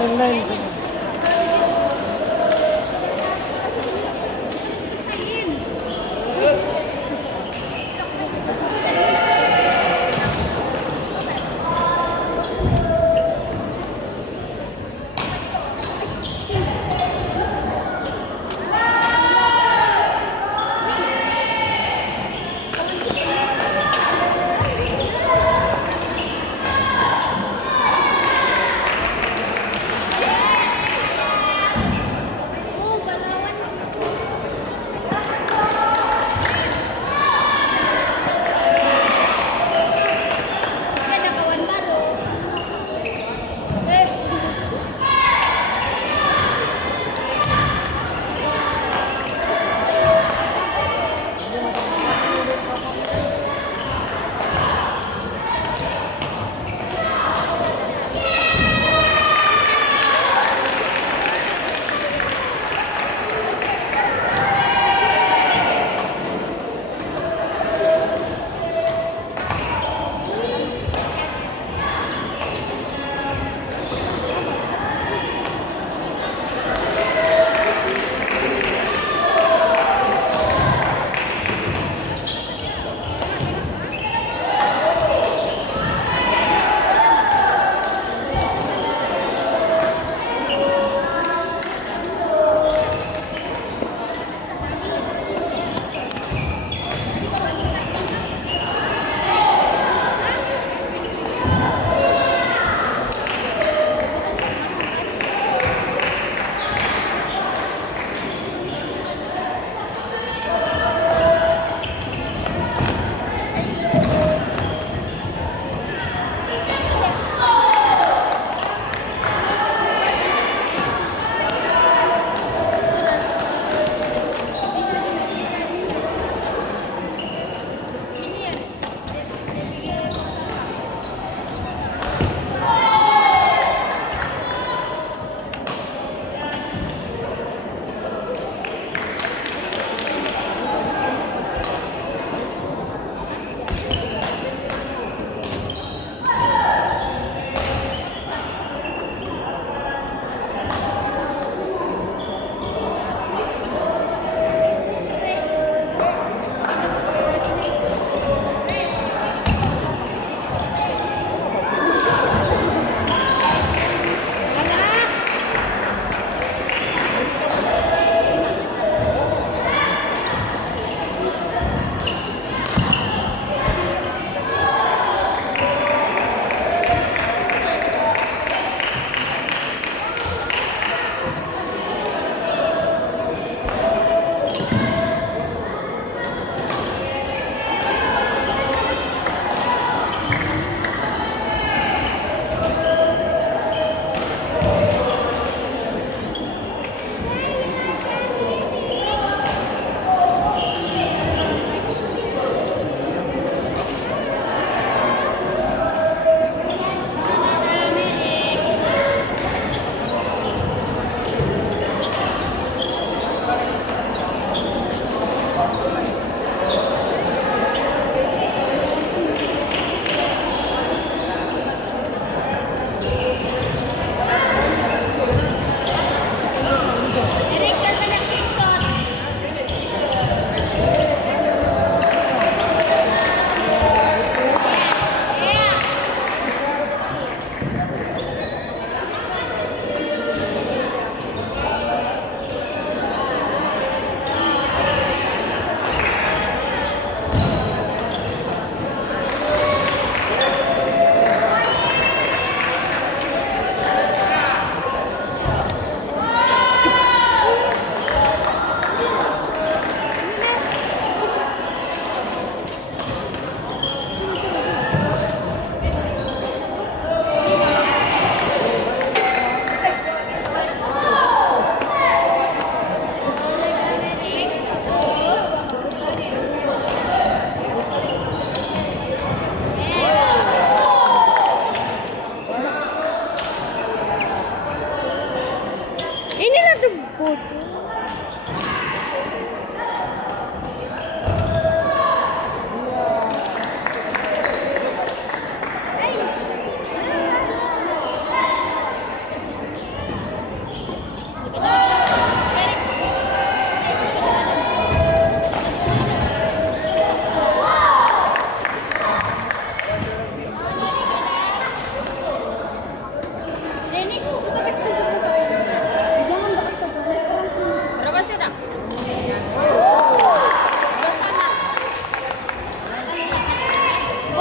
online.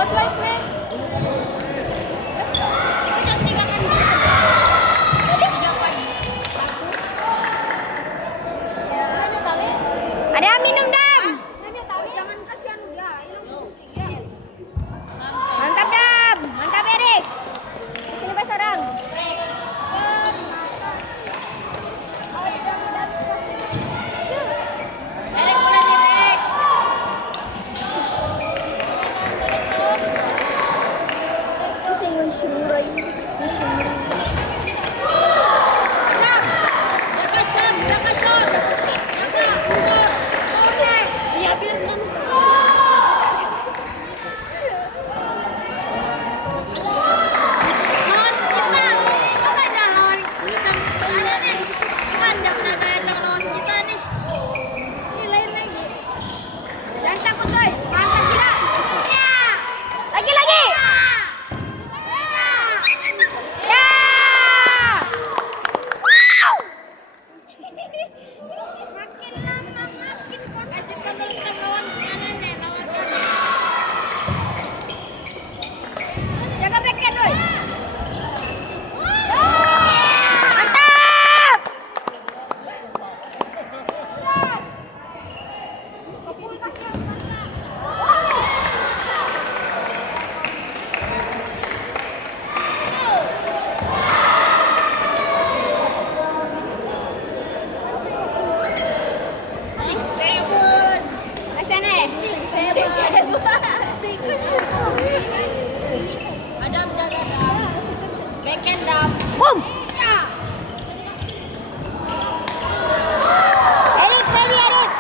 Ada minum dam. Mantap dam, mantap Erik. Sini pas orang. Adam jaga dam. Backhand dam. Boom. Ya. Erik.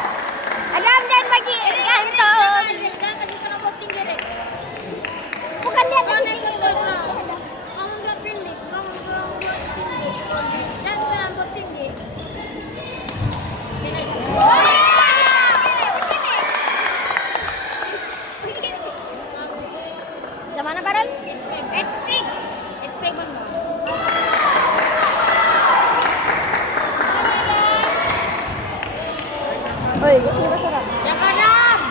Adam dan bagi gantung. Jangan kasih kena boting Erik. Bukan dia Jangan kasih ikut terus. Kamu udah pilih. Kamu tinggi. Jangan kena boting tinggi. Mana Baron? 8-6. 8-7 bang. Oi, sini pas orang. Jaga dam.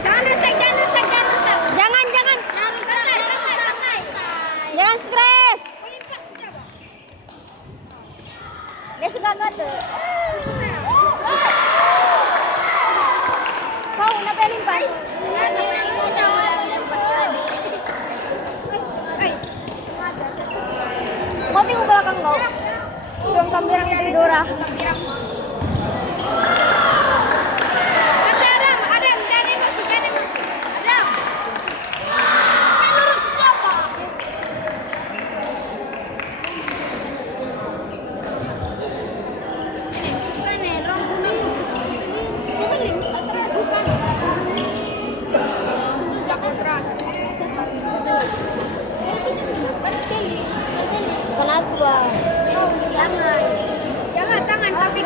Jangan rusak. Jangan. Jangan rusak. Jangan stres. Dia suka ngatu. Kau nak limpas. Udah pas tadi. Kau tengok belakang kau. Sudah kamerang dari Dora. Adam, jangan emosi. Adam. Lurus siapa? Ini susah nih, rombongan. Kenapa? Jangan tangan tapi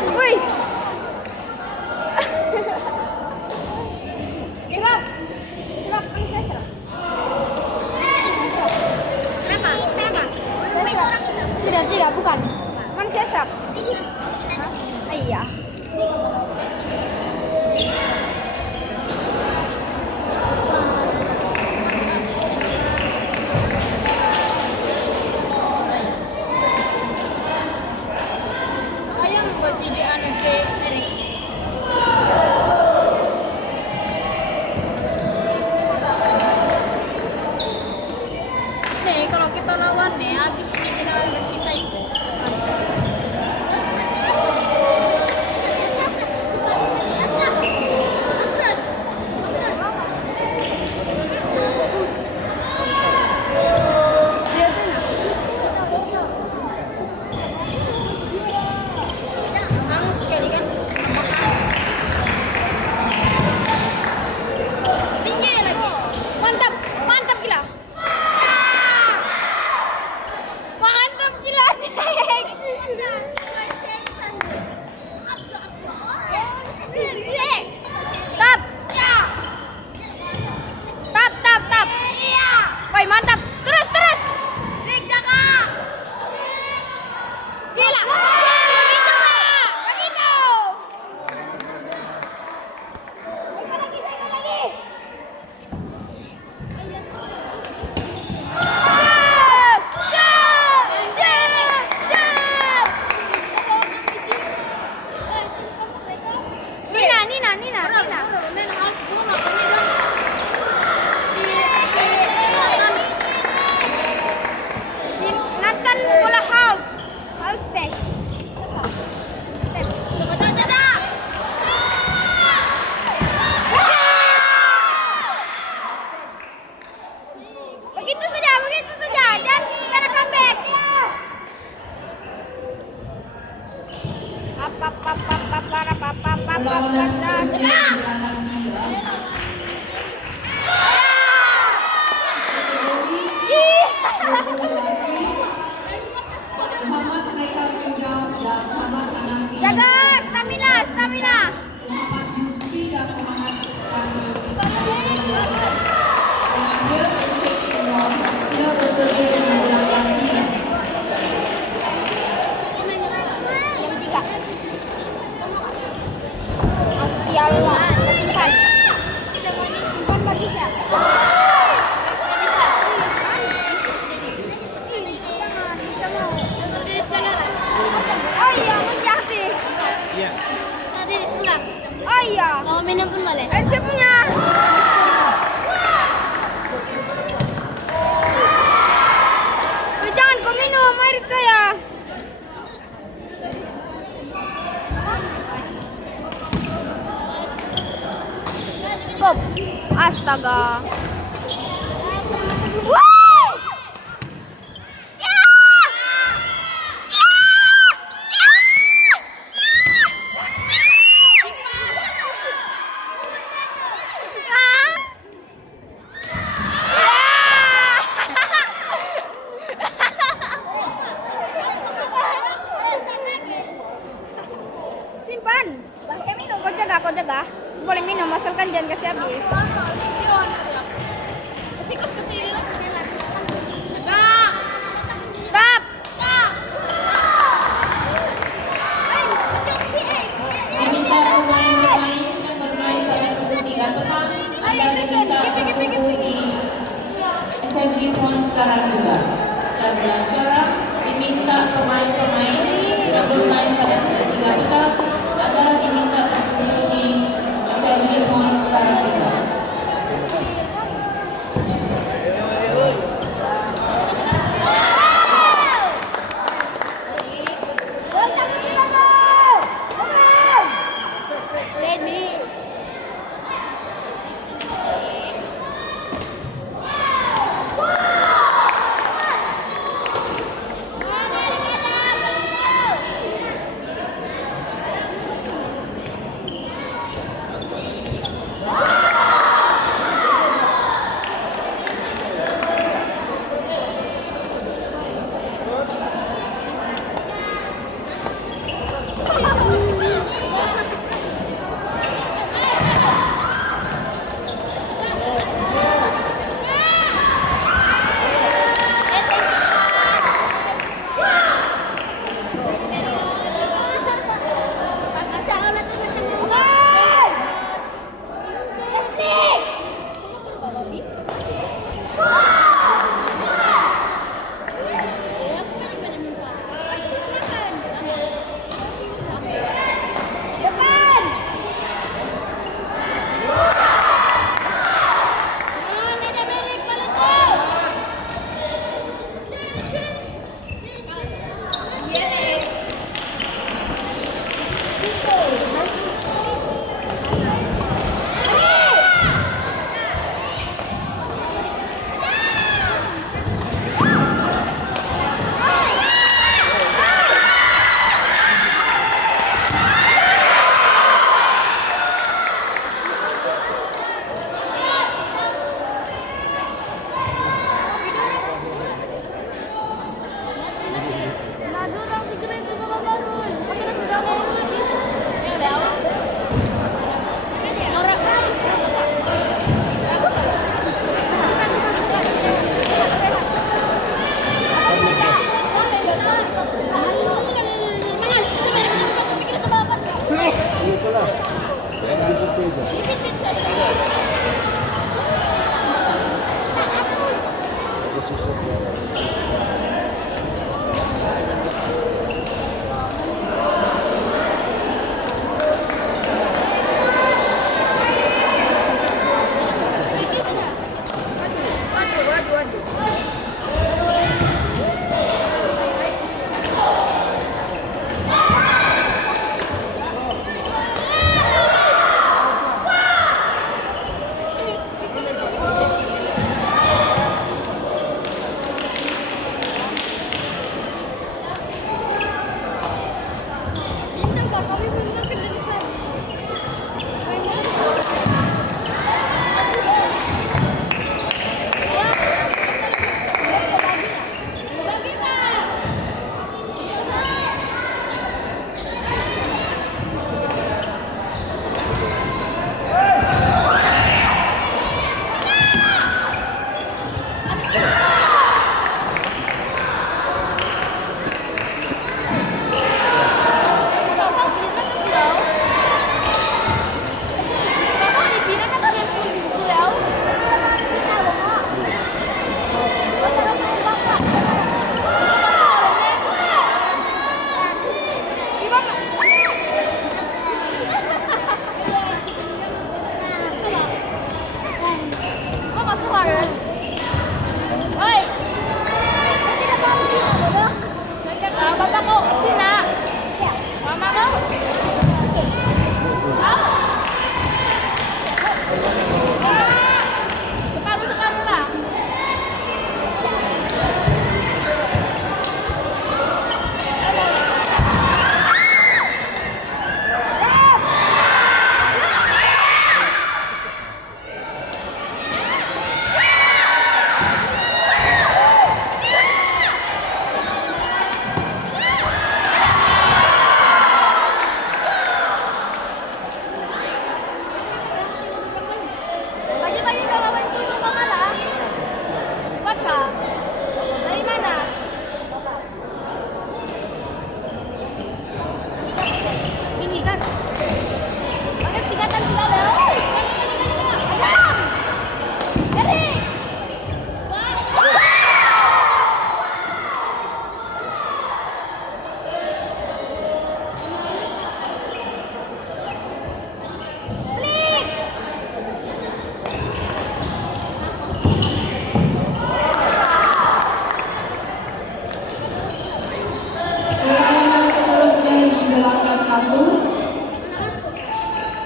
Wih. Serap. Serap, kan saya serap. Kenapa? Kenapa? Itu orang itu. Tidak, bukan. Manusia serap. Ah, iya. Ayam masih di anak saya. Nih, kalau kita lawan nih, habis ini kita masih psycho. Hangus sekali kan? Tinggi lagi. Mantap, mantap gila. Mantap gila. Tap. Tap. Woi, mantap. Terus. Gila. Begitu. Nina. Si Nathan bola half pass. Begitu saja dan karena comeback. Jaga stamina. Yang tiga. Sialah, simpan. Simpan bagi siapa? Oh iya, mungkin habis. Iya. Tadi di sebelah. Oh iya. Mau minum pun boleh. Air siapnya. Oh, jangan kau minum air saya. Stop. Astaga. Wuh! Simpan. Kau jaga. Boleh minum asalkan jangan kasih habis. Stop. Meminta pemain-pemain yang bermain pada pukul 3 petang agar diminta menghubungi assembly point sekarang juga. Dan sekarang diminta pemain-pemain yang bermain pada pukul 3 petang agar diminta menghubungi assembly point sekarang juga.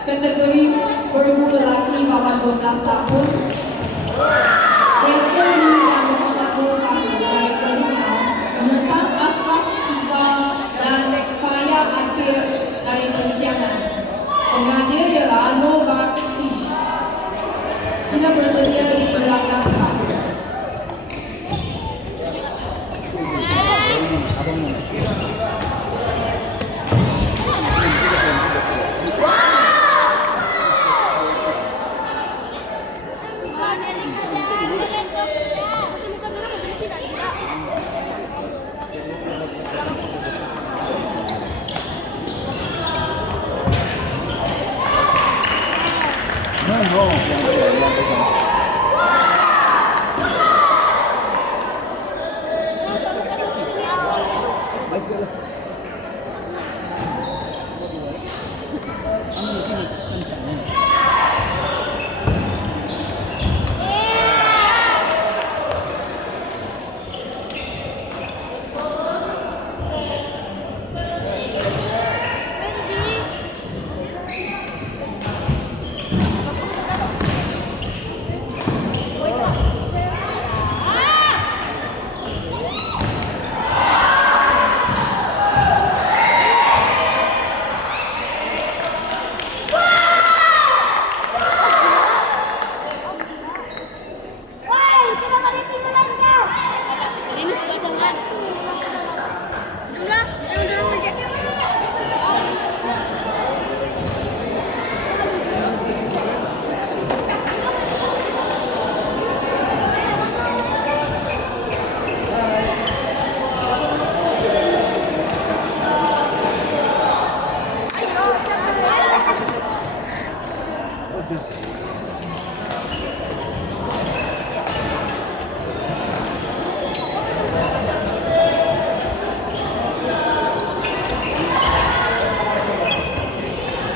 Kategori bergu lelaki bawah 12 tahun. Rachel yang mengaku kategorinya menentang Ashraf Iqbal dan Faya Akhir dari Pontianak. Pengadir ialah Nova Fish. Sila bersedia di belakang satu. No, no.